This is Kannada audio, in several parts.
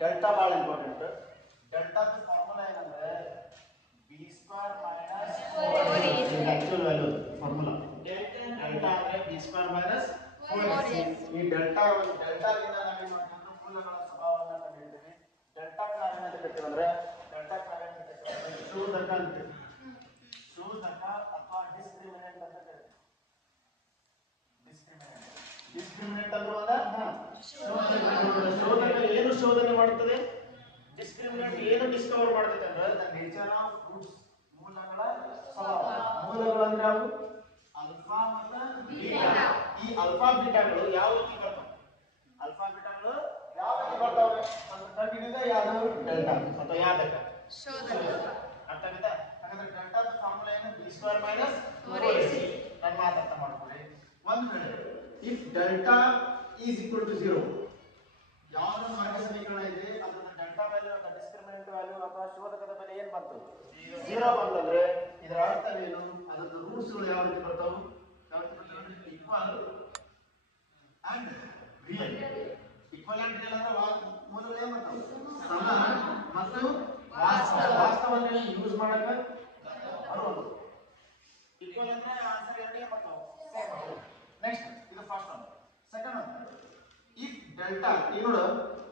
ಡೆಲ್ಟಾ ಭಾಳ ಇಂಪಾರ್ಟೆಂಟ್. ಡೆಲ್ಟಾದ ಫಾರ್ಮುಲಾ ಏನಂದ್ರೆ B square minus actual value formula. Delta ಅಂದ್ರೆ ಬಿ ಸ್ಕ್ವೇರ್ ಮೈನಸ್ 4ac. ಈ ಡೆಲ್ಟಾದಿಂದ ನಾವೇನು ಮಾಡ್ತೀವಿ ಮೂಲಗಳ ಸ್ವಭಾವವನ್ನು ಕಂಡುಹಿಡಿತೀವಿ. ಡೆಲ್ಟಾಕ್ಕೆ ನಾವೇನಂತ ಕರಿತೀವಿ ಅಂದ್ರೆ ಶೋಧಕ ಅಂತೀವಿ. ಶೋಧಕ ಅಥವಾ ಡಿಸ್ಕ್ರಿಮಿನೆಂಟ್ ಅಂತ ಕರಿತೀವಿ. ಡಿಸ್ಕ್ರಿಮಿನೆಂಟ್ ಅಂದ್ರೆ ಶೋಧಕ ಏನು ಶೋಧನೆ ಮಾಡುತ್ತದೆ, ಡಿಸ್ಕ್ರಿಮಿನೆಂಟ್ ಏನು ಡಿಸ್ಕವರ್ ಮಾಡ್ತದೆ ಅಂದ್ರೆ ದ ನೇಚರ್ ಆಫ್ ರೂಟ್ಸ್, ಮೂಲಗಳ ಸ್ವಭಾವ. ಮೂಲಗಳು ಅಂದ್ರೆ ಅವು ಆಲ್ಫಾ ಮತ್ತು ಬೀಟಾ. ಈ ಆಲ್ಫಾ ಬೀಟಾಗಳು ಯಾವ ರೀತಿ ಬರ್ತವೆ, ಆಲ್ಫಾ ಬೀಟಾಗಳು ಯಾವ ರೀತಿ ಬರ್ತವೆ ಅಂತ ಕಂಡುಹಿಡಿದ ಯಾವುದು ಡೆಲ್ಟಾ ಅಥವಾ ಯಾದಕ ಶೋಧಕ. ಅರ್ಥ ಆಗುತ್ತಾ? ಹಾಗಾದ್ರೆ ಡೆಲ್ಟಾದ ಫಾರ್ಮುಲಾ ಏನು ಬಿ ಸ್ಕ್ವೇರ್ ಮೈನಸ್ 4ac. ನನ್ನ ಮಾತು ಅರ್ಥ ಮಾಡ್ಕೊಳ್ಳಿ. ಒಂದು ವೇಳೆ if delta is equal to 0, ಯಾವ್ದು ವರ್ಗ ಸಮೀಕರಣ ಇದೆ ಅದರ ಡೆಲ್ಟಾ ವ್ಯಾಲ್ಯೂ ಅಥವಾ ಡಿಸ್ಕ್ರಿಮಿನೆಂಟ್ ವ್ಯಾಲ್ಯೂ ಅಥವಾ ಶೋಧಕದ ಬೆಲೆ ಏನು ಬಂತು 0 ಬಂತಂದ್ರೆ ಇದರ ಅರ್ಥವೇನು, ಅದರ ರೂಟ್ಸ್ ಗಳು ಯಾವ ರೀತಿ ಬರ್ತಾವು, ಯಾವ ರೀತಿ ಬರ್ತಾವೆ equal and real. Equal and real ಅಂದ್ರೆ ಮೂಲಗಳು ಏನು ಬರ್ತಾವೆ ಸಮ ಮತ್ತು ವಾಸ್ತವ. ವಾಸ್ತವವನ್ನು ಯೂಸ್ ಮಾಡಕ ಬರೋದು. ಈಕ್ವಲ್ ಅಂದ್ರೆ ಆನ್ಸರ್ ಎರಡೇ ಬರ್ತಾವೆ ಸೇಮ್. ನೆಕ್ಸ್ಟ್ ಇದು first one. Second one, if delta ಈಗ ನೋಡು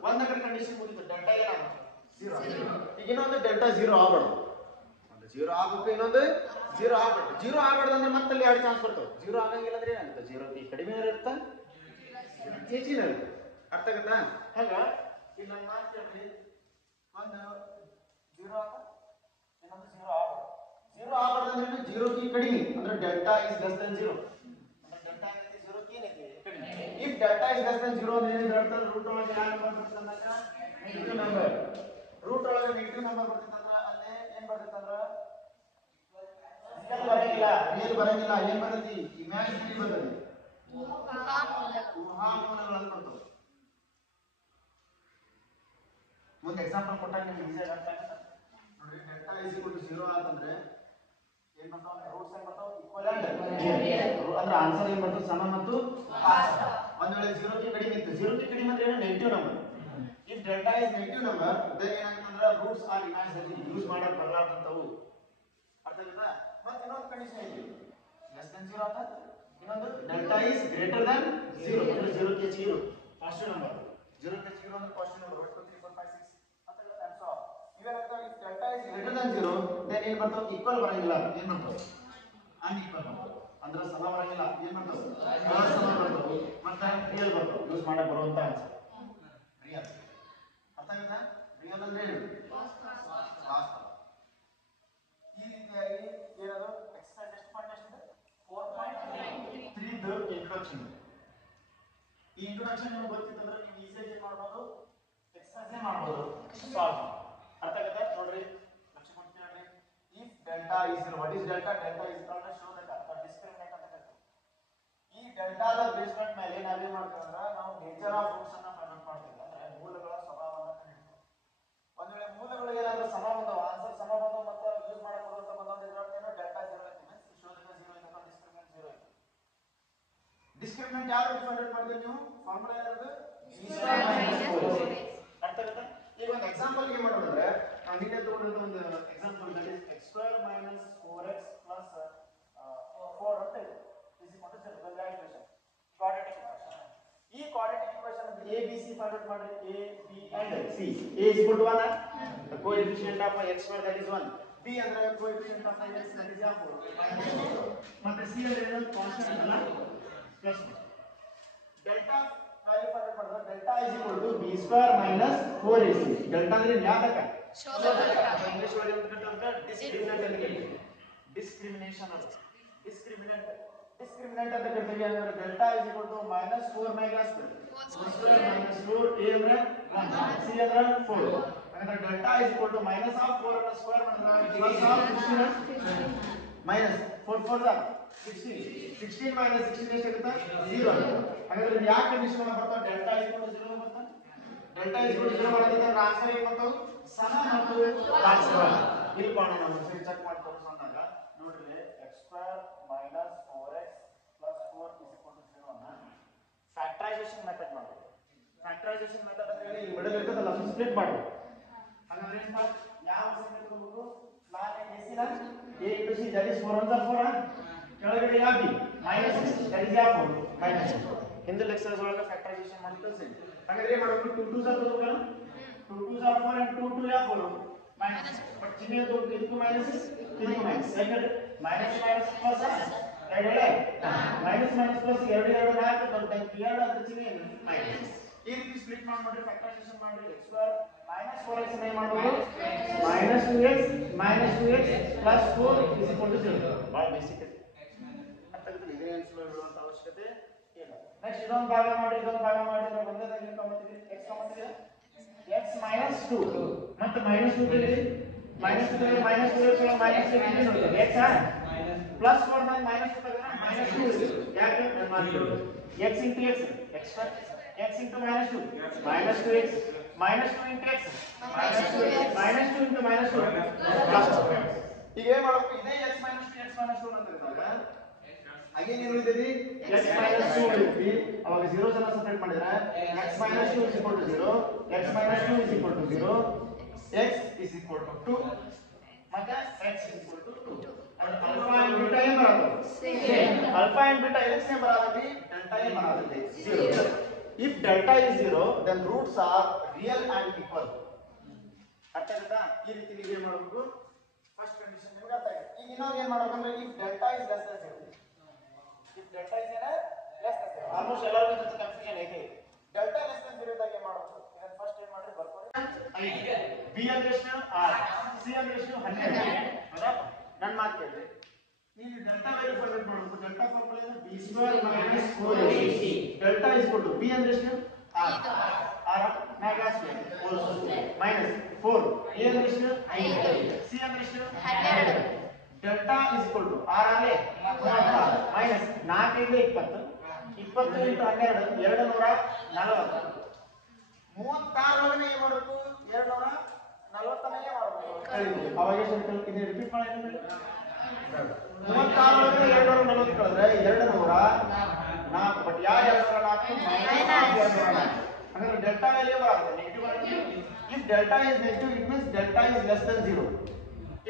ಒಂದ ಕಡೆ ಕಂಡೀಷನ್ ಮುಗಿತು, ಡೆಲ್ಟಾ ಏನಾಗುತ್ತೆ 0. ಈಗ ಇನ್ನೊಂದು ಡೆಲ್ಟಾ 0 ಆಗಬಾರ್ದು, ಒಂದು 0 ಆಗಬೇಕು, ಇನ್ನೊಂದು 0 ಆಗಬಾರ್ದು. 0 ಆಗಬಾರ್ದು ಅಂದ್ರೆ ಮತ್ತೆ ಅಲ್ಲಿ ಎರಡು ಚಾನ್ಸ್ ಬರ್ತವೆ. 0 ಆಗಂಗಿಲ್ಲ ಅಂದ್ರೆ ಏನಾಗುತ್ತೆ 0 ಈ ಕಡಿಮೆ ಇರುತ್ತೆ, ಹೆಚ್ಚಿನ ಇರುತ್ತೆ. ಅರ್ಥ ಆಗುತ್ತಾ? ಹಾಗ ಈಗ ನನ್ನ ಮಾತು ಕೇಳ್ರಿ, ಒಂದು 0 ಆಗ ಇನ್ನೊಂದು 0 ಆಗಬಾರ್ದು. 0 ಆಗಬಾರ್ದು ಅಂದ್ರೆ 0 ಕಿ ಕಡಿಮೆ ಅಂದ್ರೆ delta is less than 0. Delta ಏನೈತಿ 0 ಕಿ ಏನೈತಿ ಕಡಿಮೆ. If delta is less than 0 ಅಂದ್ರೆ ಏನಿದೆ ಅರ್ಥ, ರೂಟ್ ಒಳಗೆ ಯಾವ ನಂಬರ್ ಬರ್ತದೆ ಅಂದಾಗ ನೆಗೆಟಿವ್ ನಂಬರ್. ರೂಟ್ ಒಳಗೆ ನೆಗೆಟಿವ್ ನಂಬರ್ ಬರ್ತಿತ್ತಂದ್ರೆ ಅಲ್ಲೇ ಏನ್ ಬರ್ತಿತ್ತಂದ್ರೆ ರಿಯಲ್ ಬರಂಗಿಲ್ಲ. ರಿಯಲ್ ಬರಂಗಿಲ್ಲ, ಏನ್ ಬರ್ತೈತಿ ಇಮ್ಯಾಜಿನರಿ ಬರ್ತೈತಿ, ಊಹಾ ಮೂಲಗಳನ್ನು ಬರ್ತವೆ. ಮುಂದೆ ಎಕ್ಸಾಂಪಲ್ ಕೊಟ್ಟಾಗ ನಿಮ್ಗೆ ಈಸಿಯಾಗಿ ಅರ್ಥ ಆಗುತ್ತೆ ನೋಡ್ರಿ. ಡೆಲ್ಟಾ ಇಸ್ ಈಕ್ವಲ್ ಟು 0 ಅಂತಂದ್ರೆ ಏನ್ ಬರ್ತಾವ ರೂಟ್ಸ್ ಏನ್ ಬರ್ತಾವ ಈಕ್ವಲೆಂಟ್ ಅಂದ್ರೆ ಆನ್ಸರ್ ಏನ್ ಬರ್ತದೆ ಸಮ ಮತ್ತು ವಾಸ್ತವ. ಒಂದ್ ವೇಳೆ 0 ಕ್ಕೆ ಕಡಿಮೆ ಇತ್ತು, 0 ಕ್ಕೆ ಕಡಿಮೆ ಅಂದ್ರೆ ಏನು negative number. If delta is negative number then ಏನಾಗುತ್ತಂದ್ರೆ ರೂಟ್ಸ್ ಆರ್ ಇಮ್ಯಾಜಿನರಿ, ಯೂಸ್ ಮಾಡಕ್ ಬರಲಾರ್ದಂತವು. ಅರ್ಥ ಆಗುತ್ತಾ? ಮತ್ತೆ ಇನ್ನೊಂದು ಕಂಡೀಷನ್ ಐತಿ ಲೆಸ್ ದನ್ 0 ಅಂತ, ಇನ್ನೊಂದು ಡೆಲ್ಟಾ ಇಸ್ ಗ್ರೇಟರ್ ದನ್ 0 ಅಂದ್ರೆ 0 ಕ್ಕೆ ಹೆಚ್ಚಿಗೆ ಇರು ಪಾಸಿಟಿವ್ ನಂಬರ್. 0 ಕ್ಕೆ ಹೆಚ್ಚಿಗೆ ಇರು ಅಂದ್ರೆ ಪಾಸಿಟಿವ್ ನಂಬರ್ 1 2 3 4 5 6 ಅಂತ ಅಂಡ್ ಸೊ ಇವೇನಾಗ್ತಾವ. If delta is greater than 0 then ಏನ್ ಬರ್ತಾವ ಈಕ್ವಲ್ ಬರಂಗಿಲ್ಲ, ಏನ್ ಬರ್ತಾವ ಅನ್ಈಕ್ವಲ್ ಬರ್ತಾವ ಅಂದ್ರೆ ಸಮ ಬರಂಗಿಲ್ಲ, ಏನ್ ಬರ್ತಾವ ಅಸಮ ಬರ್ತಾವ. ಮತ್ತೆ ರಿಯಲ್ ಬರ್ತಾವ, ಯೂಸ್ ಮಾಡಕ್ ಬರುವಂತ ಆನ್ಸರ್ ರಿಯಲ್. ಅರ್ಥ ಆಗುತ್ತಾ? ರಿಯಲ್ ಅಂದ್ರೆ ಏನು ವಾಸ್ತವ. ಈ ರೀತಿಯಾಗಿ ಏನದು ಎಕ್ಸ್ಟ್ರಾ ಟೆಸ್ಟ್ ಪಾಯಿಂಟ್ ಎಷ್ಟಿದೆ 4.3 ಇಂಟ್ರೊಡಕ್ಷನ್. ಈ ಇಂಟ್ರೊಡಕ್ಷನ್ ನಿಮಗೆ ಗೊತ್ತಿತ್ತಂದ್ರೆ ನೀವು ಈಸಿಯಾಗಿ ಏನ್ ಮಾಡ್ಬೋದು ಎಕ್ಸರ್ಸೈಸ್ ಮಾಡ್ಬೋದು, ಸಾಲ್ವ್. ಅರ್ಥ ಆಗುತ್ತಾ? ನೋಡ್ರಿ ಲಕ್ಷ್ಯ ಕೊಡ್ತೀನಿ ನೋಡ್ರಿ. If delta is 0, what is delta? Delta is called ಶೋಧಕ ಅಥವಾ ಡಿಸ್ಕ್ರಿಮಿನೆಂಟ್ ಅಂತ ಕರೀತೀವಿ. ಈ ಡೆಲ್ಟಾದ ಬೇಸ್ಮೆಂಟ್ ಮೇಲೆ ನಾವೇನ್ ಮಾಡ್ತೀವಿ ಅಂದ್ರೆ ನಾವು ನೇಚರ್ ಆಫ್ ರೂಟ್ಸ್ ಅನ್ನ ಫೈಂಡ್ ಔಟ್ ಮಾಡ್ತೀವಿ, ಅಂದ್ರೆ ಮೂಲಗಳ ಸ್ವಭಾವವನ್ನು ಕಂಡುಹಿಡಿತೀವಿ. ಒಂದ್ ವೇಳೆ ಮೂಲಗಳು ಏನಾದ್ರೂ ಸಮ ಬಂದವ, ಆನ್ಸರ್ ಸಮ ಬಂದವ ಮತ್ತೆ ಯೂಸ್ ಮಾಡಕ್ ಬರುವಂತ ಬಂದವ ಇದರರ್ತೇನೋ ಡೆಲ್ಟಾ 0 ಐತಿ, ಮೀನ್ಸ್ ಶೋಧಕ 0 ಐತಿ ಅಥವಾ ಡಿಸ್ಕ್ರಿಮಿನೆಂಟ್ 0 ಐತಿ. ಡಿಸ್ಕ್ರಿಮಿನೆಂಟ್ ಯಾವ ರೀತಿ ಫೈಂಡ್ ಔಟ್ ಮಾಡ್ತೀವಿ ನೀವು? ಫಾರ್ಮುಲಾ ಏನದು b ಸ್ಕ್ವೇರ್ ಮೈನಸ್ 4ac. ಅರ್ಥ ಆಗುತ್ತಾ? ಈಗ ಒಂದು ಎಕ್ಸಾಂಪಲ್ ಏನು ಮಾಡೋದಂದ್ರೆ ನಾನು ನಿನ್ನೆ ತಗೊಂಡಿದ್ದ ಒಂದು example that is x square minus 4x plus 4 ಅಂತ ಇದೆ ಇಸ್ ಈಕ್ವಲ್ ಟು 0. ಒಂದು ಈಕ್ವೇಷನ್ ಕ್ವಾಡ್ರಾಟಿಕ್ ಈಕ್ವೇಷನ್. ಈ quadratic equation a b c find out ಮಾಡಿ. a b and c. a is equal to 1, the coefficient of x square that is 1. b ಅಂದ್ರೆ coefficient of x that is 4 ಮತ್ತೆ c ಅಂದ್ರೆ ಏನು ಕಾನ್ಸ್ಟೆಂಟ್ ಅಲ್ಲ plus 1. Delta value find out ಮಾಡಿದ್ರೆ delta is equal to b square minus 4ac. Delta ಅಂದ್ರೆ ಯಾದಕ ಶೋಧಕ. ಇಂಗ್ಲಿಷ್ ಒಳಗೆ ಅಂತ ಕರೀತಾರೆ ಡಿಸ್ಕ್ರಿಮಿನೆಂಟ್ ಅಂತ ಕರೀತೀವಿ. ಡಿಸ್ಕ್ರಿಮಿನೇಷನ್ ಅದು ಡಿಸ್ಕ್ರಿಮಿನೆಂಟ್. ಡಿಸ್ಕ್ರಿಮಿನೆಂಟ್ ಅಂತ ಕರೀತೀವಿ ಅಂದ್ರೆ delta is equal to minus 4 mega square square minus 4 a ಅಂದ್ರೆ 1 c ಅಂದ್ರೆ 4. ಹಾಗಾದ್ರೆ delta is equal to minus of 4 ಅನ್ನು ಸ್ಕ್ವೇರ್ ಮಾಡಿದ್ರೆ ಪ್ಲಸ್ ಆಫ್ 16 ಮೈನಸ್ 4 4 16 16 ಮೈನಸ್ 16 ಎಷ್ಟಾಗುತ್ತೆ 0 ಆಗುತ್ತೆ. ಹಾಗಾದ್ರೆ ಇದು ಯಾವ ಕಂಡೀಷನ್ ಅನ್ನು ಬರ್ತಾವ ಡೆಲ್ಟಾ ಇಸ್ ಈಕ್ವಲ್ ಟು 0 ಬರ್ತಾ ಡೆಲ್ಟಾ ಇಸ್ ಈಕ್ವಲ್ ಟು 0 ಬರುತ್ತೆ ಅಂದ್ರೆ ಆನ್ಸರ್ ಏನು ಬರ್ತಾವ ಸಮ ಮತ್ತು ವಾಸ್ತವ. ಇಲ್ಲಿ ಬಾಣ ನಾವು ಸರಿ ಚೆಕ್ ಮಾಡಿ ತೋರಿಸೋಣ. ನೋಡ್ರಿ x square minus 4x plus 4 is equal to 0 ಅನ್ನು ಫ್ಯಾಕ್ಟರೈಸೇಷನ್ ಮೆಥಡ್ ಮಾಡಬೇಕು. ಫ್ಯಾಕ್ಟರೈಸೇಷನ್ ಮೆಥಡ್ ಅಂತ ಹೇಳಿ ಮಿಡಲ್ ಇರ್ತದಲ್ಲ ಅದನ್ನ ಸ್ಪ್ಲಿಟ್ ಮಾಡಿ. ಹಾಗಾದ್ರೆ ಏನಪ್ಪ ಯಾವ ಸಂಖ್ಯೆ ತಗೋಬೇಕು? ನಾನು ಎಸ್ಸಿನ a into c that is 4 1 4 ಕೆಳಗಡೆ ಯಾವ b minus that is ಯಾವ 4 minus ಹಿಂದೆ ಲೆಕ್ಚರ್ಸ್ ಒಳಗೆ ಫ್ಯಾಕ್ಟರೈಸೇಷನ್ ಮಾಡ್ತಾ ಸೇಮ್. ಹಾಗಾದ್ರೆ ಏನು ಮಾಡಬೇಕು? 2 2s are ತಗೋಬೇಕಲ್ಲ, 2 2s are 4 and 2 2 ಯಾವ 4 minus ಬಟ್ ಚಿಹ್ನೆ ತಗೋಬೇಕು, ಇದಕ್ಕೂ ಮೈನಸ್ ಇದಕ್ಕೂ ಮೈನಸ್. ಯಾಕಂದ್ರೆ ಮೈನಸ್ ಮೈನಸ್ ಪ್ಲಸ್ ಎರಡು ಮೈನಸ್ ಮೈನಸ್ ಪ್ಲಸ್ ಎರಡು ಎರಡು ನಾಲ್ಕು ದೊಡ್ಡ ಎರಡು ಅದ್ರ ಚಿಹ್ನೆ ಮೈನಸ್. ಈ ರೀತಿ ಸ್ಪ್ಲಿಟ್ ಮಾಡ್ಬಿಟ್ರೆ ಫ್ಯಾಕ್ಟರೈಸೇಷನ್ ಮಾಡಿ x ಸ್ಕ್ವೇರ್ minus 4x ಏನು ಮಾಡಬಹುದು? minus 2x plus 4 is equal to 0. ಭಾಳ ಬೇಸಿಕ್ ಇದೆ, ಅರ್ಥಾಗುತ್ತೆ. ಇದೇನು ಸುಲಭ ಇರುವಂತ ಅವಶ್ಯಕತೆ ಇಲ್ಲ. ನೆಕ್ಸ್ಟ್ ಇದೊಂದು ಭಾಗ ಮಾಡಿ ಅಂದ್ರೆ ಒಂದೇದಾಗಿ ಕಾಮತ್ತಿದೆ x ಕಾಮತ್ತಿದೆ x minus 2 ಮತ್ತೆ minus 2 ತೆಗೆದು minus 2 ತೆಗೆದು minus 2 ತೆಗೆದು minus 2 ತೆಗೆದು ನೋಡಿ x plus 4 ನ minus 2 ತೆಗೆದ್ರೆ minus 2 ಇದೆ. ಯಾಕೆ ನಾನು ಮಾಡಿರೋದು x into x x into minus 2 minus 2x minus 2 into x minus 2x minus 2 into minus 2 plus 2. ಈಗ ಏನು ಮಾಡಬೇಕು? ಇದೇ x minus 2 ಅಂತ ಇದ್ದಾಗ ಅಗೇನ್ ಏನು ಉಳಿದಿದೆ? x minus 2 ಉಳಿದಿದೆ. ಅವಾಗ 0 ಜನ ಸಪರೇಟ್ ಮಾಡಿದ್ರೆ x minus 2 is equal to 0 x minus 2 is equal to 0 x is equal to 2 ಮತ್ತೆ x is equal to 2. alpha and beta ಏನು ಬರುತ್ತೆ? ಸೇಮ್. alpha and beta ಎದಕ್ಕೆ ಸೇಮ್ ಬರುತ್ತೆ? delta ಏನು ಬರುತ್ತೆ? 0. if delta is 0 then roots are real and equal. ಅರ್ಥ ಆಯ್ತಾ? ಈ ರೀತಿ ನೀವು ಏನು ಮಾಡಬೇಕು? ಫಸ್ಟ್ ಕಂಡೀಷನ್ ನಿಮಗೆ ಅರ್ಥ ಆಯ್ತು. ಈಗ ಇನ್ನೊಂದು ಏನು ಮಾಡಬೇಕಂದ್ರೆ if delta is less than 0, if delta is less than 0, almost ಎಲ್ಲರಿಗೂ ಇದು ಕನ್ಫ್ಯೂಷನ್ ಐತೆ. delta less than 0 ಇದ್ದಾಗ ಏನು ಮಾಡಬೇಕು? ಇದನ್ನ ಫಸ್ಟ್ ಏನು ಮಾಡ್ರಿ ಬರ್ಕೊಳ್ಳಿ. 5 b ಅಂದ್ರೆ ಎಷ್ಟು? 6 c ಅಂದ್ರೆ ಎಷ್ಟು? 12. ಹೌದಾ? ನನ್ನ ಮಾತು ಕೇಳಿ, ನೀವು ಡೆಲ್ಟಾ ವ್ಯಾಲ್ಯೂ ಫೈಂಡ್ ಮಾಡಬೇಕು. ಡೆಲ್ಟಾ ಫಾರ್ಮುಲಾ ಏನು? b square minus 4ac. Delta is equal to b ಅಂದ್ರೆ ಎಷ್ಟು? 6 ಮ್ಯಾಗ್ಲಾಸ್ ಹೋಲ್ ಸ್ಕ್ವೇರ್ ಮೈನಸ್ 4 a ಅಂದ್ರೆ ಎಷ್ಟು? 5 c ಅಂದ್ರೆ ಎಷ್ಟು? 12. ಡೆಲ್ಟಾ ಇಸ್ ಈಕ್ವಲ್ ಟು 6 ಅಲ್ಲಿ ಮೈನಸ್ 4 ಇಂದ 20 20 into 12 240 36 ಒಳಗೆ ಏನು ಮಾಡಬೇಕು? 240 ಮಾಡಬೇಕು. ಅವಾಗ ಎಷ್ಟು ಇದು ರಿಪೀಟ್ ಮಾಡಿ 36 ಒಳಗೆ 240 ಕಳೆದ್ರೆ 204 ಬಟ್ ಯಾವ 204 ಮೈನಸ್ 204. ಹಾಗಾದ್ರೆ ಡೆಲ್ಟಾ ವ್ಯಾಲ್ಯೂ ಬರುತ್ತೆ ನೆಗೆಟಿವ್ ಆಗಿ. if delta is negative it means delta is less than 0.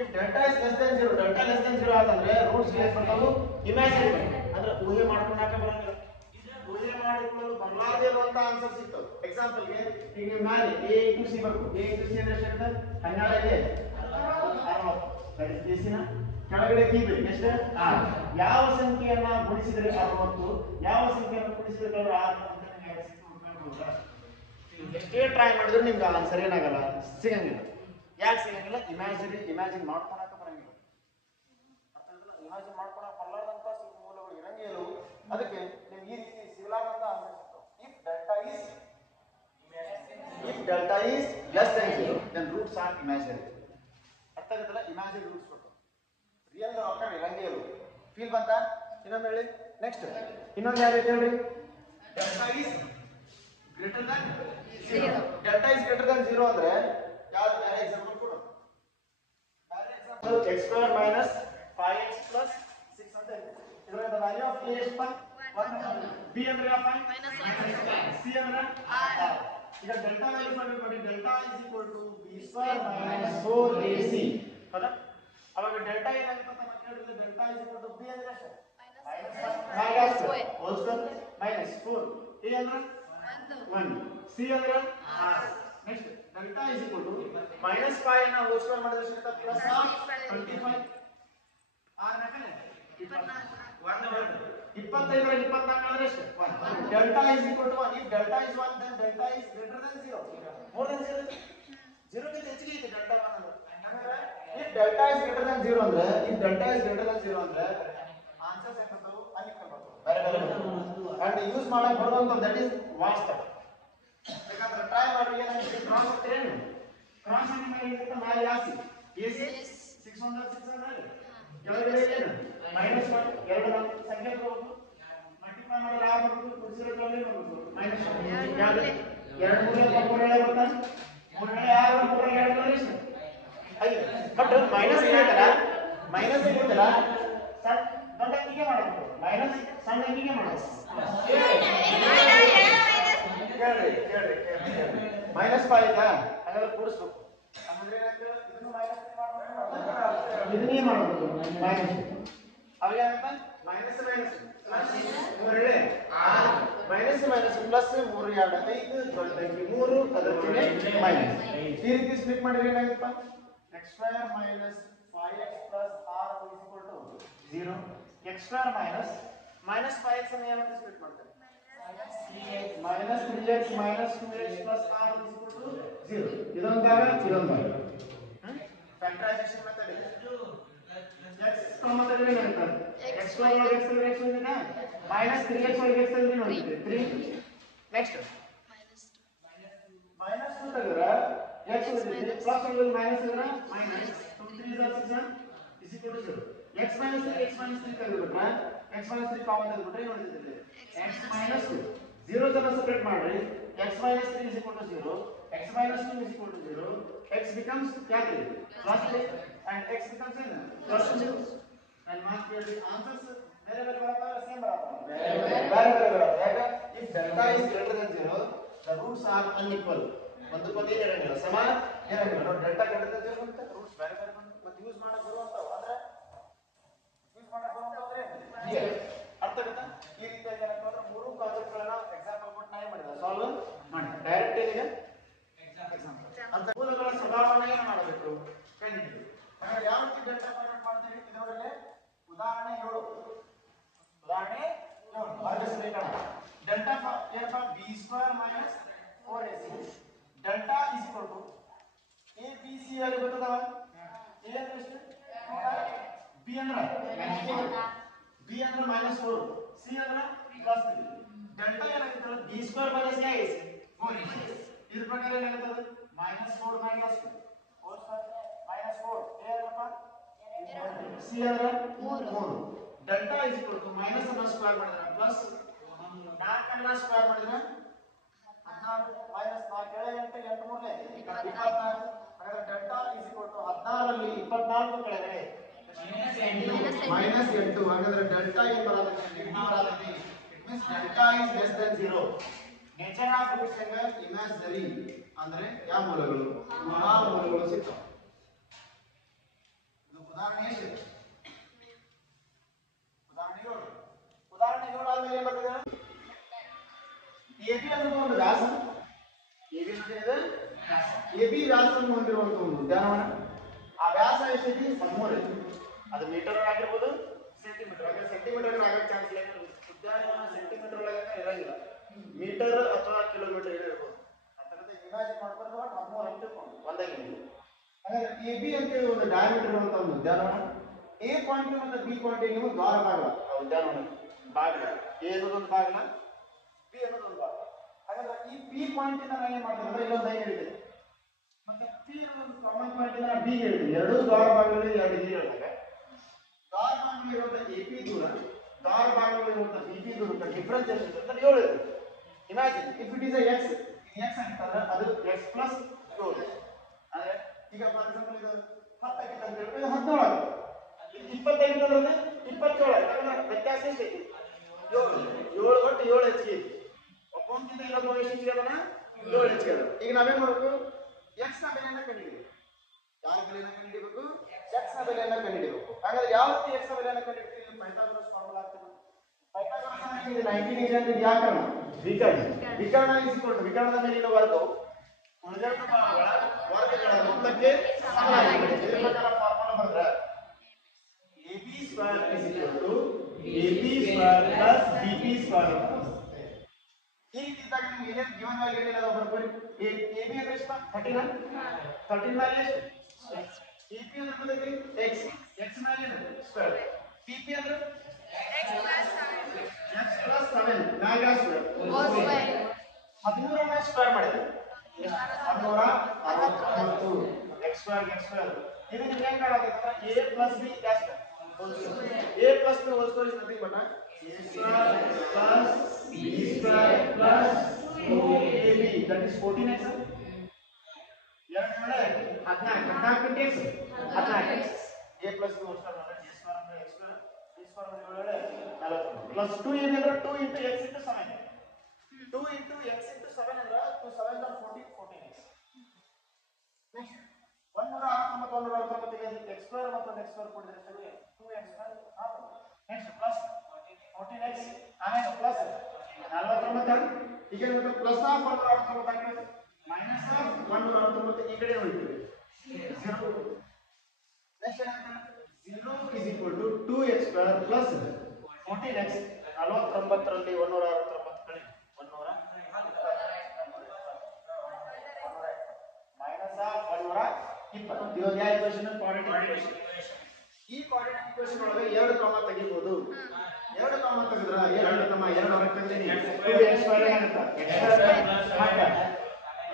if delta is less than 0 delta less than 0 ಆದ್ರೆ ರೂಟ್ಸ್ ಏನು ಬರ್ತಾವು? ಇಮ್ಯಾಜಿನರಿ ಅಂದ್ರೆ ಊಹೆ ಮಾಡ್ಕೊಂಡಾಕ ಬರಂಗಿಲ್ಲ. ಊಹೆ ಮಾಡಿಕೊಳ್ಳಲು ಬರಲಾರದೇ ಇರುವಂತ ಆನ್ಸರ್ ಸಿಗ್ತವೆ. ಎಕ್ಸಾಂಪಲ್ ಗೆ ಈಗ ನೀವು ಮೇಲೆ a into c ಬರ್ಬೇಕು. a into c ಅಂದ್ರೆ ಎಷ್ಟು? 12 ಇದೆ 60 ದಟ್ ಇಸ್ ac ನ ಕೆಳಗಡೆ b ಬೇಕು ಎಷ್ಟು? 6. ಯಾವ ಸಂಖ್ಯೆಯನ್ನ ಗುಣಿಸಿದರೆ 60 ಯಾವ ಸಂಖ್ಯೆಯನ್ನು ಗುಣಿಸಿದರೆ 6 ಅಂತ ನಿಮಗೆ ಸಿಕ್ಕಿಬಿಡ್ತಾ ಎಷ್ಟೇ ಟ್ರೈ ಮಾಡಿದ್ರು ನಿಮ್ಗೆ ಆನ್ಸರ್ ಏನಾಗಲ್ಲ, ಸಿಗಂಗಿಲ್ಲ. ಯಾಕೆ ಸಿಗಂಗಿಲ್ಲ? ಇಮ್ಯಾಜಿನ್ ಮಾಡ್ಕೊಳಕ ಬರಂಗಿಲ್ಲ. ಇಮ್ಯಾಜಿನ್ ಮಾಡ್ಕೊಳಕ್ ಬರಲಾರ್ದಂತ ಮೂಲಗಳು ಇರಂಗಿಲ್ಲ. ಅದಕ್ಕೆ ನೀವು ಈ ರೀತಿ ಸಿಗಲಾರ್ದಂತ ಆನ್ಸರ್ ಸಿಗ್ತಾವೆ. if delta is less than 0 then roots are imaginary. ಅರ್ಥ ಆಗುತ್ತಲ್ಲ? ಇಮ್ಯಾಜಿನರಿ ರೂಟ್ಸ್ ಕೊಟ್ಟು ರಿಯಲ್ ಆಕರ್ ಇರಂಗಿಲ್ಲ. ಫೀಲ್ ಬಂತಾ? ಇನ್ನೊಂದು ಹೇಳಿ. ನೆಕ್ಸ್ಟ್ ಇನ್ನೊಂದು ಯಾವ್ದು ಹೇಳ್ರಿ? delta is greater than 0. delta is greater than 0 ಅಂದ್ರೆ ಯಾವ್ದು ಬೇರೆ ಎಕ್ಸಾಂಪಲ್ ಕೊಡು. ಬೇರೆ example x square minus 5x plus 6 ಅಂತ ಇದೆ. ಇದರ ವ್ಯಾಲ್ಯೂ ಆಫ್ a ಎಷ್ಟು? 1. b ಅಂದ್ರೆ ಯಾವ? ಮೈನಸ್ 5. c ಅಂದ್ರೆ 6. ಈಗ ಡೆಲ್ಟಾ ವ್ಯಾಲ್ಯೂ ಫೈಂಡ್ ಮಾಡಿ. Delta is equal to b square minus 4ac. ಹೌದಾ? ಅವಾಗ ಡೆಲ್ಟಾ ಏನಾಗುತ್ತೆ ಅಂತ ಮತ್ತೆ ಹೇಳಿದ್ರೆ delta is equal to b ಅಂದ್ರೆ ಎಷ್ಟು? Minus 5 whole square minus 4 a ಅಂದ್ರೆ 1 c ಅಂದ್ರೆ 6. Next delta is equal to minus 5 ನ ಹೋಲ್ ಸ್ಕ್ವೇರ್ ಮಾಡಿದ್ರೆ ಎಷ್ಟು? ಪ್ಲಸ್ 25 r ನ ಕಲೆ 24 25 ರಲ್ಲಿ 24 ಅಂದ್ರೆ ಎಷ್ಟು? 1. Delta is equal to 1. if delta is 1 then delta is greater than 0. more than 0 0 ಗಿಂತ ಹೆಚ್ಚಿಗೆ ಇದೆ ಡೆಲ್ಟಾ 1 ಅಂದ್ರೆ. ಅಂದ್ರೆ if delta is greater than 0 ಅಂದ್ರೆ ಆನ್ಸರ್ಸ್ ಏನು ಬರ್ತವೆ? ಅನ್ಇಕ್ವಲ್ ಬರ್ತವೆ, ಬೇರೆ ಬೇರೆ ಬರ್ತವೆ. ಅಂಡ್ ಯೂಸ್ ಮಾಡಕ್ಕೆ ಬರೋದಂತ ದಟ್ ಇಸ್ ವಾಸ್ತವ. ಯಾಕಂದ್ರೆ ಟ್ರೈ ಮಾಡಿ ಏನಾಗುತ್ತೆ? ಕ್ರಾಸ್ ಆಗ್ತೀರೇನು? ಕ್ರಾಸ್ ಆಗಿ ಮೇಲೆ ಮೇಲೆ ಯಾಸಿ ac 600 600 ಕೆಳಗಡೆ ಏನು? ಮೈನಸ್ 1 ಎರಡು ಸಂಖ್ಯೆ ತಗೋಬೇಕು. ಮಲ್ಟಿಪ್ಲೈ ಮಾಡಿದ್ರೆ 6 ಬರುತ್ತೆ. ಕುಡಿಸಿರೋದ್ರಲ್ಲಿ ಬರುತ್ತೆ ಮೈನಸ್ 1. ಯಾವುದು? 2 3 3 ಬರ್ತಾನೆ 3 6 3 2 ಅಂದ್ರೆ ಎಷ್ಟು? 5. ಬಟ್ ಮೈನಸ್ ಇದೆಯಲ್ಲ, ಮೈನಸ್ ಇದೆಯಲ್ಲ ಸಣ್ಣ ದೊಡ್ಡ ಅಂಕಿಗೆ ಮಾಡಬೇಕು. ಮೈನಸ್ ಸಣ್ಣ ಅಂಕಿಗೆ ಮಾಡಬೇಕು. ಕೇಳ್ರಿ ಮೈನಸ್ 5 ಇದಾ ಹಾಗಾದ್ರೆ ಕೂಡಿಸ್ಬೇಕು ಅಂದ್ರೆ ಇದನ್ನು ಮೈನಸ್ ಇದನ್ನೇ ಮಾಡಬೇಕು ಮೈನಸ್ ಅವಾಗ ಏನಂತ ಮೈನಸ್ ಮೈನಸ್ ಮೈನಸ್ ಪ್ಲಸ್ 3 2 5 ದೊಡ್ಡ ಸಂಖ್ಯೆ 3 ಅದರ ಚಿಹ್ನೆ ಮೈನಸ್ ಈ ರೀತಿ ಸ್ಪ್ಲಿಟ್ ಮಾಡಿದ್ರೆ ಏನಾಗುತ್ತಾ x square minus 5x plus r is equal to 0 x square minus 5x ಅನ್ನು ಏನಂತ ಸ್ಪ್ಲಿಟ್ ಮಾಡ್ತಾರೆ minus 3x minus 2x plus r is equal to 0 ಇದೊಂದು ಭಾಗ ಫ್ಯಾಕ್ಟರೈಸೇಷನ್ ಮೆಥಡ್ ಇದೆ x ಕಾಮನ್ ತೆಗೆದ್ರೆ ಏನಾಗುತ್ತೆ x ಒಳಗೆ x ತೆಗೆದ್ರೆ x ಉಳಿದಿದೆ minus 3x ಒಳಗೆ x ತೆಗೆದ್ರೆ ಉಳಿದಿದೆ 3 ನೆಕ್ಸ್ಟ್ minus 2 ತೆಗೆದ್ರೆ x ಉಳಿದಿದೆ ಪ್ಲಸ್ ಒಳಗೆ minus ತೆಗೆದ್ರೆ minus 2 3 is 6 is equal to 0 x minus 3 ತೆಗೆದ್ಬಿಟ್ರೆ x minus 3 ಕಾಮನ್ ತೆಗೆದ್ಬಿಟ್ರೆ ಏನು ಉಳಿದಿದೆ x minus 2 0 ಜನ ಸೆಪರೇಟ್ ಮಾಡ್ರಿ x minus 3 is equal to 0 x minus 2 is equal to 0 x becomes क्या करेंगे plus 3 and x becomes in plus 2 and mark here the answers ಬೇರೆ ಬೇರೆ ಬರತ್ತಾ ಸೇಮ್ ಬರತ್ತಾ ಬೇರೆ ಬರತ್ತಾ ಯಾಕ if delta is greater than 0 the roots are unequal ಒಂದು ಪದ ಇರಂಗಿಲ್ಲ ಸಮಾನ ಇರಂಗಿಲ್ಲ ನೋಡಿ ಡೆಲ್ಟಾ greater than 0 ಅಂತ ರೂಟ್ಸ್ ಬೇರೆ ಬೇರೆ ಮತ್ತೆ ಯೂಸ್ ಮಾಡಕ ಬರುವಂತವು ಅಂದ್ರೆ ಯೂಸ್ ಮಾಡಕ ಬರುವಂತಂದ್ರೆ ಅರ್ಥ ಆಗುತ್ತಾ ಈ ರೀತಿ ಏನಂತಂದ್ರೆ ಮೂರು ಕಾನ್ಸೆಪ್ಟ್ ಗಳನ್ನ ಎಕ್ಸಾಂಪಲ್ ಕೊಟ್ಟು ನಾಯಿ ಮಾಡಿದ ಸಾಲ್ವ್ ಮಾಡಿ ಡೈರೆಕ್ಟ್ ಏನಿದೆ ಅಂತ ಮೂಲಗಳ ಸ್ವಭಾವವನ್ನು ಏನು ಮಾಡಬೇಕು ಕಂಡುಹಿಡಿದು ಹಾಗಾದ್ರೆ ಯಾವ ರೀತಿ ಡೆಲ್ಟಾ ಫಾರ್ಮ್ಯಾಟ್ ಮಾಡ್ತೀವಿ ಇದರೊಳಗೆ ಉದಾಹರಣೆ 7 ವರ್ಗಸಮೀಕರಣ ಡೆಲ್ಟಾ ಏನಪ್ಪ b² - 4ac delta a b c ಅಲ್ಲಿ ಗೊತ್ತದವ a ಅಂದ್ರೆ ಎಷ್ಟು b ಅಂದ್ರೆ b ಅಂದ್ರೆ -4 c ಅಂದ್ರೆ +3 ಡೆಲ್ಟಾ ಏನಾಗುತ್ತೆ b² - ac 4ac ಇದ್ರ ಪ್ರಕಾರ ಏನಾಗುತ್ತೆ -4 - 2 4 -4 a ಏನಪ್ಪ c ಅಂದ್ರೆ 3 ಡೆಲ್ಟಾ ಮೈನಸ್ ಅನ್ನು ಸ್ಕ್ವೇರ್ ಮಾಡಿದ್ರೆ ಪ್ಲಸ್ 4 ಅನ್ನು ಸ್ಕ್ವೇರ್ ಮಾಡಿದ್ರೆ 16 ಮೈನಸ್ 4 8 8 3 24 ಹಾಗಾದ್ರೆ ಡೆಲ್ಟಾ 16 ರಲ್ಲಿ 24 ಕಳೆದರೆ -8 ಹಾಗಾದ್ರೆ ಡೆಲ್ಟಾ ಏನು ಬರುತ್ತೆ ನೆಗೆಟಿವ್ ಬರುತ್ತೆ it means delta is less than 0 nature of roots ಎಂಗ ಇಮ್ಯಾಜಿನರಿ ಅಂದ್ರೆ ಯಾವ ಮೂಲಗಳು ಮಹಾ ಮೂಲಗಳು ಸಿಗ್ತವೆ ಇದು ಉದಾಹರಣೆ ಇದೆ ಉದಾಹರಣೆ 7 ಆದ್ಮೇಲೆ ಏನು ಬರ್ತದೆ AB ಅನ್ನೋದು ಒಂದು ವ್ಯಾಸ AB ಅನ್ನೋದು AB ವ್ಯಾಸವನ್ನು ಹೊಂದಿರುವಂತ ಒಂದು ಉದ್ಯಾನವನ ಆ ವ್ಯಾಸ ಎಷ್ಟಿದೆ 13 ಅದು ಮೀಟರ್ ಆಗಿರಬಹುದು ಸೆಂಟಿಮೀಟರ್ ಅಂದ್ರೆ ಸೆಂಟಿಮೀಟರ್ ಆಗೋ ಚಾನ್ಸ್ ಇಲ್ಲ ಉದ್ಯಾನವನ ಸೆಂಟಿಮೀಟರ್ ಒಳಗೆ ಇರಂಗಿಲ್ಲ ಮೀಟರ್ ಅಥವಾ ಕಿಲೋಮೀಟರ್ ಇರಬಹುದು ಅಂತಂದ್ರೆ ಇಮ್ಯಾಜಿನ್ ಮಾಡ್ಕೊಂಡು 13 ಅಂತ ಒಂದಾಗಿ ಹಾಗಾದ್ರೆ AB ಅಂತ ಹೇಳಿ ಒಂದು ಡಯಾಮೀಟರ್ ಇರುವಂತ ಒಂದು ಉದ್ಯಾನವನ A ಪಾಯಿಂಟ್ ಮತ್ತು B ಪಾಯಿಂಟ್ ನೀವು ದ್ವಾರ ಭಾಗಲ ಉದ್ಯಾನವನ ಭಾಗಲ A ಅನ್ನೋದೊಂದು ಭಾಗಲ B ಅನ್ನೋದೊಂದು ಭಾಗ ಹಾಗಾದ್ರೆ ಈ P ಪಾಯಿಂಟ್ ಇಂದ ನಾನು ಏನು ಮಾಡ್ತೀನಿ ಅಂದ್ರೆ ಇಲ್ಲೊಂದು ಲೈನ್ ಹೇಳಿದೆ ಮತ್ತೆ P ಅನ್ನೋದು ಕಾಮನ್ ಪಾಯಿಂಟ್ ಇಂದ B ಹೇಳಿದೆ ಎರಡು ದ್ವಾರ ಭಾಗಗಳಲ್ಲಿ ಎರಡು ಇಲ್ಲಿ ಹೇಳಿದಾಗ ದ್ವಾರ ಭಾಗಗಳಿರುವಂತ AP ದೂರ ದ್ವಾರ ಭಾಗಗಳಿರುವಂತ BP ದೂರ ಡಿಫರೆನ್ಸ್ ಎಷ್ಟು ಅಂತ 7 ಇದೆ imagine if it is x ಅಂತಂದ್ರೆ ಅದು x ಪ್ಲಸ್ 7 ಅಂದ್ರೆ ಈಗ ಫಾರ್ ಎಕ್ಸಾಂಪಲ್ ಇದು 10 ಆಗಿತ್ತು ಅಂತ ಹೇಳಿದ್ರೆ ಇದು 17 ಆಗುತ್ತೆ 25 ಅಂದ್ರೆ 27 ಯಾಕಂದ್ರೆ ವ್ಯತ್ಯಾಸ ಎಷ್ಟಿದೆ 7 ಒಟ್ಟು 7 ಹೆಚ್ಚಿಗೆ ಇದೆ ಒಬ್ಬೊಂದಿಗಿಂತ ಇನ್ನೊಬ್ಬ ಹೆಚ್ಚಿಗೆ ಅದನ್ನ 7 ಹೆಚ್ಚಿಗೆ ಅದ ಈಗ ನಾವೇನ್ ಮಾಡಬೇಕು x ನ ಬೆಲೆಯನ್ನ ಕಂಡುಹಿಡಿಯಬೇಕು ಯಾರ ಬೆಲೆಯನ್ನ ಕಂಡುಹಿಡಿಯಬೇಕು x ನ ಬೆಲೆಯನ್ನ ಕಂಡುಹಿಡಿಯಬೇಕು ಹಾಗಾದ್ರೆ ಯಾವ ರೀತಿ x ನ ಬೆಲೆಯನ್ನ ಕಂಡುಹಿಡಿತೀವಿ ಇಲ್ಲಿ ಪೈಥಾಗೋರಸ್ ಫಾರ್ಮುಲಾ ಆಗ್ತದೆ ಪೈಥಾಗೋರಸ್ ಅಂದ್ರೆ 19 ಇದೆ ಅಂದ್ರೆ ವ್ಯಾಕರಣ ವಿಕರ್ಣ ವಿಕರ್ಣದ ಮೇಲಿನ ವರ್ಗವು ಉಳಿದೆರಡು ಭಾಗಗಳ ವರ್ಗಗಳ ಮೊತ್ತಕ್ಕೆ ಸಮನಾಗಿರುತ್ತದೆ ಇದರ ಪ್ರಕಾರ ಫಾರ್ಮುಲಾ ಬರೆದ್ರೆ AB square is equal to AB square plus BP square ಈ ರೀತಿ ಇದ್ದಾಗ ನಿಮಗೆ ಏನೇನು ಗಿವನ್ ವ್ಯಾಲ್ಯೂ ಏನಿಲ್ಲ ಬರ್ಕೊಳ್ಳಿ AB ಅಂದ್ರೆ ಎಷ್ಟು 13 ಮೇಲೆ ಎಷ್ಟು EP ಅಂದ್ರೆ ಬದಲಿ x ಮೇಲೆ ಸ್ಕ್ವೇರ್ PP ಅಂದ್ರೆ x plus 7 ನಾಲ್ಕು ಸ್ಕ್ವೇರ್ 13 ಅನ್ನು ಸ್ಕ್ವೇರ್ ಮಾಡಿದ್ರೆ 169 x square ಇದು ನಿಮಗೆ ಏನು ಕಾಣುತ್ತೆ ಅಂದ್ರೆ a plus b ಎಷ್ಟು a plus b whole square is nothing but a square plus b square plus 4ab that is 14x ಎರಡು ಮೇಲೆ 14 x 14 a plus b whole square ಅಂದ್ರೆ a square ಅಂದ್ರೆ x square b square ಅಂದ್ರೆ 40 plus 2ab ಅಂದ್ರೆ 2 into x into 7 2 into x into 7 2 7 are 14 14x. Next 169 ಇಲ್ಲಿ x square ಮತ್ತು x square ಕೊಡಿದ್ರೆ ಸರಿ 2x square next plus 14x ಆಮೇಲೆ ಪ್ಲಸ್ 49 ಈಗ ಮತ್ತೆ ಪ್ಲಸ್ ಆಫ್ 169 ಆಗ್ತದೆ ಮೈನಸ್ ಆಫ್ 169 ಈ ಕಡೆ ಹೋಗ್ತೀವಿ 0 ನೆಕ್ಸ್ಟ್ ಏನಾಗ್ತದೆ 0 is equal to 2x square plus 14x 49 ರಲ್ಲಿ 169 ಕಳೆ 100 ಮೈನಸ್ ಆಫ್ 120 ಇವಾಗ ಯಾವ ಈಕ್ವೇಷನ್ ಕ್ವಾಡ್ರಾಟಿಕ್ ಈಕ್ವೇಷನ್ ಈ ಕ್ವಾಡ್ರಾಟಿಕ್ ಈಕ್ವೇಷನ್ ಒಳಗೆ ಎರಡು ಕಾಮ ತೆಗಿಬಹುದು ಎರಡು ಕಾಮ ತೆಗೆದ್ರೆ ಎರಡು ಕಾಮ ಎರಡು ಹೊರಗೆ ತೆಗೆದಿನಿ 2x ಸ್ಕ್ವೇರ್ ಆಗುತ್ತೆ x ಸ್ಕ್ವೇರ್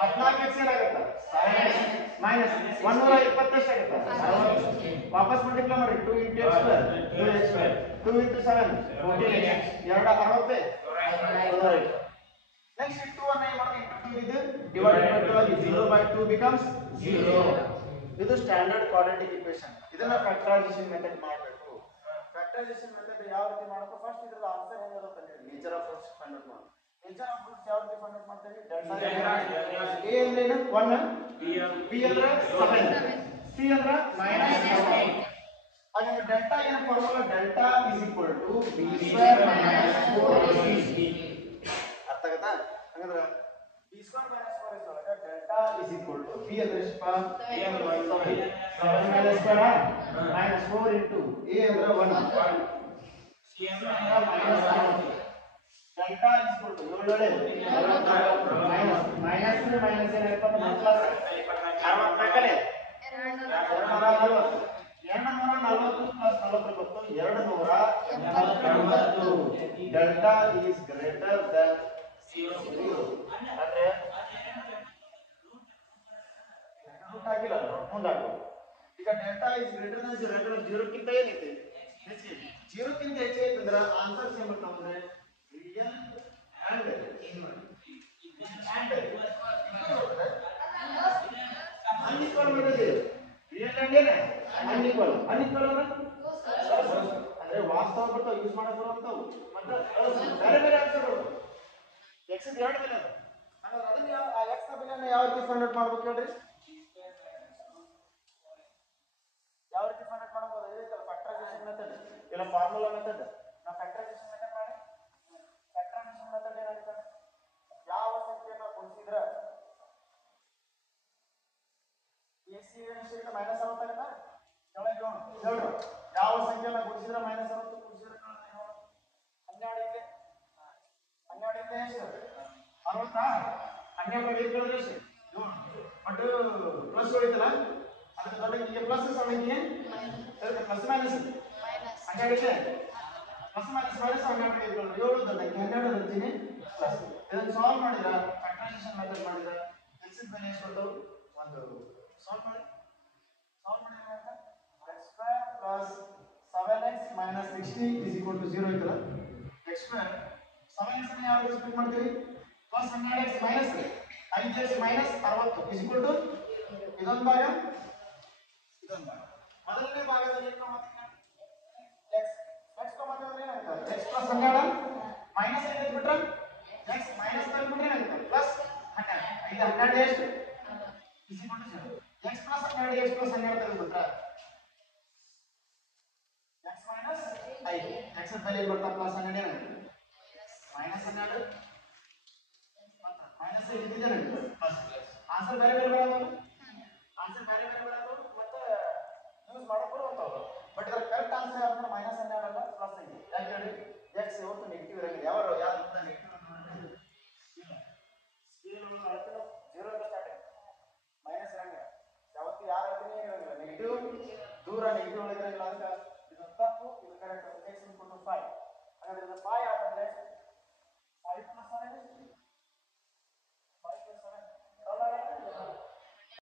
14x ಏನಾಗುತ್ತೆ 7x ಮೈನಸ್ 120 ಎಷ್ಟಾಗುತ್ತೆ 60 ವಾಪಸ್ ಮಲ್ಟಿಪ್ಲೈ ಮಾಡಿ 2 into x square 2x square 2 into 7 14x 2 60 next 2 ಅನ್ನು ಏನು ಮಾಡ್ತೀವಿ into 2 ಇದು divided by 2 ಆಗಿ 0 by 2 becomes 0 ಇದು ಸ್ಟ್ಯಾಂಡರ್ಡ್ ಕ್ವಾಡ್ರಾಟಿಕ್ ಈಕ್ವೇಷನ್ ಇದನ್ನ ಫ್ಯಾಕ್ಟರೈಸೇಷನ್ ಮೆಥಡ್ ಮಾಡಬೇಕು ಫ್ಯಾಕ್ಟರೈಸೇಷನ್ ಮೆಥಡ್ ಯಾವ ರೀತಿ ಮಾಡಬೇಕು ಫಸ್ಟ್ ಇದರ ಆನ್ಸರ್ ಏನಿರುತ್ತೆ ಅಂದ್ರೆ nature of roots find out ಮಾಡೋಣ ನೇಚರ್ ಆಫ್ ರೂಟ್ಸ್ ಯಾವ ರೀತಿ ಫೈಂಡ್ ಔಟ್ ಮಾಡ್ತೀವಿ ಡೆಲ್ಟಾ a ಅಂದ್ರೆ ಏನು 1 b ಅಂದ್ರೆ 7 c ಅಂದ್ರೆ -8 ಹಾಗಾದ್ರೆ ಡೆಲ್ಟಾ ಏನು ಫಾರ್ಮುಲಾ ಡೆಲ್ಟಾ b² - 4ac ಅರ್ಥ ಆಗುತ್ತಾ ಹಾಗಾದ್ರೆ b² - 4ac ಒಳಗೆ ಡೆಲ್ಟಾ b ಅಂದ್ರೆ ಎಷ್ಟು 7 ಸ್ಕ್ವೇರ್ -4 into a ಅಂದ್ರೆ 1 c ಅಂದ್ರೆ -4 ಡೆಲ್ಟಾ ಮೈನಸ್ ಏನಾಯ್ತು plus 64 delta is greater than 0 ಅಂದ್ರೆ ರೂಟ್ ಆಗಿಲ್ಲ ಮುಂದಾಗು ಈಗ ಡೆಲ್ಟಾ ಈಸ್ ಗ್ರೇಟರ್ ದನ್ 0 ಅಂದ್ರೆ 0 ಕ್ಕಿಂತ ಏನೈತೆ ಹೆಚ್ಚಿಗೆ 0 ಕ್ಕಿಂತ ಹೆಚ್ಚಿಗೆ ಅಂದ್ರೆ ಆನ್ಸರ್ ಸೇಮ್ ಬರ್ತದೆ ರಿಯಲ್ and unequal ಮಾಡಿದೆ ರಿಯಲ್ and ಏನು unequal ಅಂದ್ರೆ ವಾಸ್ತವ ಬರ್ತಾವ ಯೂಸ್ ಮಾಡಕ್ ಬರುವಂತವು ಮತ್ತೆ ಬೇರೆ ಬೇರೆ ಆನ್ಸರ್ ಬರ್ತವೆ x ಗೆ ಎರಡು ಬೆಲೆ ಅದ ಅದನ್ನ ಆ x ನ ಬೆಲೆಯನ್ನು ಯಾವ ರೀತಿ ಫೈಂಡ್ ಔಟ್ ಮಾಡಬೇಕು ಹೇಳ್ರಿ ಯಾವ ರೀತಿ ಫೈಂಡ್ ಔಟ್ ಮಾಡಬಹುದು ಇದೆ ಫ್ಯಾಕ್ಟರೈಸೇಷನ್ ಮೆಥಡ್ ಇಲ್ಲ ಫಾರ್ಮುಲಾ ಮೆಥಡ್ ನಾವು ಫ್ಯಾಕ್ಟರೈಸೇಷನ್ ಮೆಥಡ್ ಮಾಡಿ ಫ್ಯಾಕ್ಟರೈಸೇಷನ್ ಮೆಥಡ್ ಏನಾಗುತ್ತೆ ಯಾವ ಸಂಖ್ಯೆಯನ್ನು ಗುಣಿಸಿದ್ರೆ ac ಏನಿದೆ ಮೈನಸ್ 60 ಆಗುತ್ತಾ ಕೆಳಗೆ ಹೇಳು ಯಾವ ಸಂಖ್ಯೆಯನ್ನು ಗುಣಿಸಿದ್ರೆ ಮೈನಸ್ 60 ಗುಣಿಸಿದ್ರೆ 12 ಇದೆ 12 ಇದೆ ಎಷ್ಟು 60 12 ರಲ್ಲಿ ಕೇಳಿದ್ರೆ ಎಷ್ಟು 7 ಬಟ್ ಪ್ಲಸ್ ಹೋಯ್ತಲ್ಲ ಅದಕ್ಕೆ ದೊಡ್ಡಕ್ಕೆ ಪ್ಲಸ್ ಸಣ್ಣಗೆ ಅದಕ್ಕೆ ಪ್ಲಸ್ ಮೈನಸ್ ಹಂಗಾಗಿದೆ ಪ್ಲಸ್ ಮೈನಸ್ ಮೈನಸ್ 12 ಇಟ್ಕೊಳ್ಳಿ 7 ದೊಡ್ಡಕ್ಕೆ 12 ಬರ್ತೀನಿ ಪ್ಲಸ್ ಇದನ್ನು ಸಾಲ್ವ್ ಮಾಡಿದ್ರೆ ಫ್ಯಾಕ್ಟರೈಸೇಷನ್ ಮೆಥಡ್ ಮಾಡಿದ್ರೆ x ನ ಬೆಲೆ ಎಷ್ಟು ಬರ್ತವೆ ಒಂದು ಸಾಲ್ವ್ ಮಾಡಿ ಏನಂತ x² + 7x - 60 = 0 ಐತಲ್ಲ x² 7x ಅನ್ನು ಯಾವ ರೀತಿ ಸ್ಪ್ಲಿಟ್ ಮಾಡ್ತೀವಿ plus 12x minus 5x minus 60 ಇದೊಂದು ಭಾಗ ಮೊದಲನೇ ಭಾಗದಲ್ಲಿ ಏನು ಮಾಡ್ತೀವಿ x ಅಂದ್ರೆ ಏನಾಗುತ್ತೆ x + 12 ಮೈನಸ್ 5 ಬಿಟ್ರೆ x ಮೈನಸ್ 12 ಬಿಟ್ರೆ ಏನಾಗುತ್ತೆ ಪ್ಲಸ್ 12 ಇದು 12 ಎಷ್ಟು = 0 x + 12 x + 12 ತೆಗೆದುಬಿಟ್ರೆ x minus 5 x ನ ಬೆಲೆ ಏನು ಬರ್ತಾ ಪ್ಲಸ್ 12 ಏನಾಗುತ್ತೆ ಮೈನಸ್ 12 ಮತ್ತೆ ಮೈನಸ್ 5 ಇದೆ ಏನಾಗುತ್ತೆ ಪ್ಲಸ್ ಆನ್ಸರ್ ಬೇರೆ ಬೇರೆ ಬರೋದು ಮತ್ತೆ ಯೂಸ್ ಮಾಡಕ್ಕೆ ಬರುವಂತವು ಬಟ್ ಇದರ ಕರೆಕ್ಟ್ ಆನ್ಸರ್ ಯಾವುದು ಮೈನಸ್ 12 ಅಲ್ಲ ಪ್ಲಸ್ 5 ಯಾಕೆ ಹೇಳಿ x ಯಾವತ್ತೂ ನೆಗೆಟಿವ್ ಇರಂಗಿಲ್ಲ ಯಾವುದು ನೆಗೆಟಿವ್ ಇಲ್ಲ ಸ್ಕೇಲ್ ಅನ್ನು ಅಳತೆ 0 ಇಂದ ಸ್ಟಾರ್ಟ್ ಮೈನಸ್ ಇರಂಗಿಲ್ಲ ಯಾವತ್ತೂ ಯಾರ ಅಳತೆನೇ ಇರಂಗಿಲ್ಲ ನೆಗೆಟಿವ್ ದೂರ ನೆಗೆಟಿವ್ ಒಳಗಿರಂಗಿಲ್ಲ ಅದಕ್ಕೆ ಇದು ತಪ್ಪು ಇದು ಕರೆಕ್ಟ್ x = 5 ಹಾಗಾದ್ರೆ ಇದು 5